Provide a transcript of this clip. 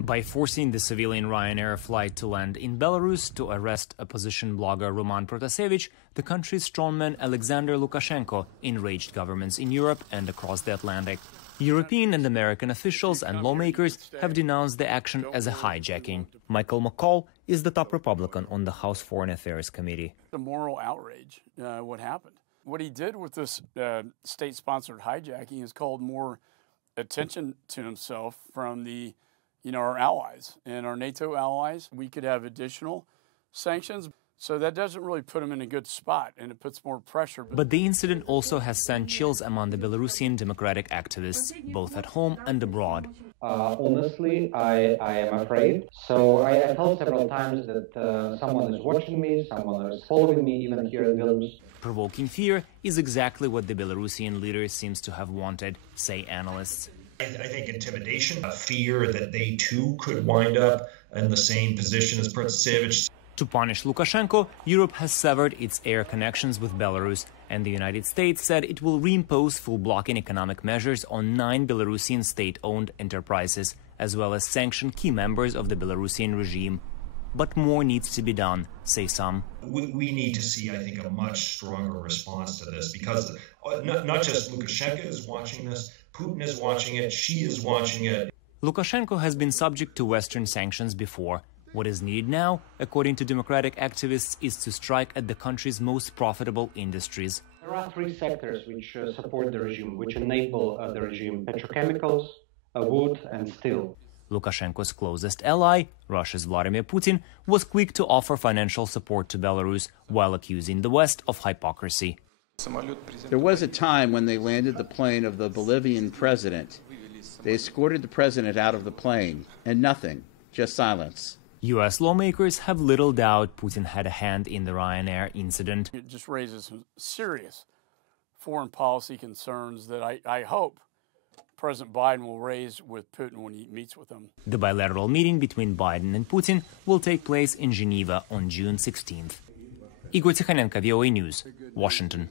By forcing the civilian Ryanair flight to land in Belarus to arrest opposition blogger Roman Protasevich, the country's strongman Alexander Lukashenko enraged governments in Europe and across the Atlantic. European and American officials and lawmakers have denounced the action as a hijacking. Michael McCall is the top Republican on the House Foreign Affairs Committee. The moral outrage, what happened. What he did with this state-sponsored hijacking has called more attention to himself from our allies and our NATO allies. We could have additional sanctions. So that doesn't really put him in a good spot, and it puts more pressure. But the incident also has sent chills among the Belarusian democratic activists, both at home and abroad. Honestly, I am afraid. So I felt several times that someone is watching me, someone is following me, even here in Belarus. Provoking fear is exactly what the Belarusian leader seems to have wanted, say analysts. I think intimidation, fear that they too could wind up in the same position as Protasevich. To punish Lukashenko, Europe has severed its air connections with Belarus, and the United States said it will reimpose full blocking economic measures on 9 Belarusian state-owned enterprises, as well as sanction key members of the Belarusian regime. But more needs to be done, say some. We need to see, I think, a much stronger response to this, because not just Lukashenko is watching this, Putin is watching it, Xi is watching it. Lukashenko has been subject to Western sanctions before. What is needed now, according to democratic activists, is to strike at the country's most profitable industries. There are 3 sectors which support the regime, which enable the regime: petrochemicals, wood and steel. Lukashenko's closest ally, Russia's Vladimir Putin, was quick to offer financial support to Belarus while accusing the West of hypocrisy. There was a time when they landed the plane of the Bolivian president. They escorted the president out of the plane, and nothing, just silence. U.S. lawmakers have little doubt Putin had a hand in the Ryanair incident. It just raises some serious foreign policy concerns that I hope President Biden will raise with Putin when he meets with him. The bilateral meeting between Biden and Putin will take place in Geneva on June 16th. Igor Tikhanenko, VOA News, Washington.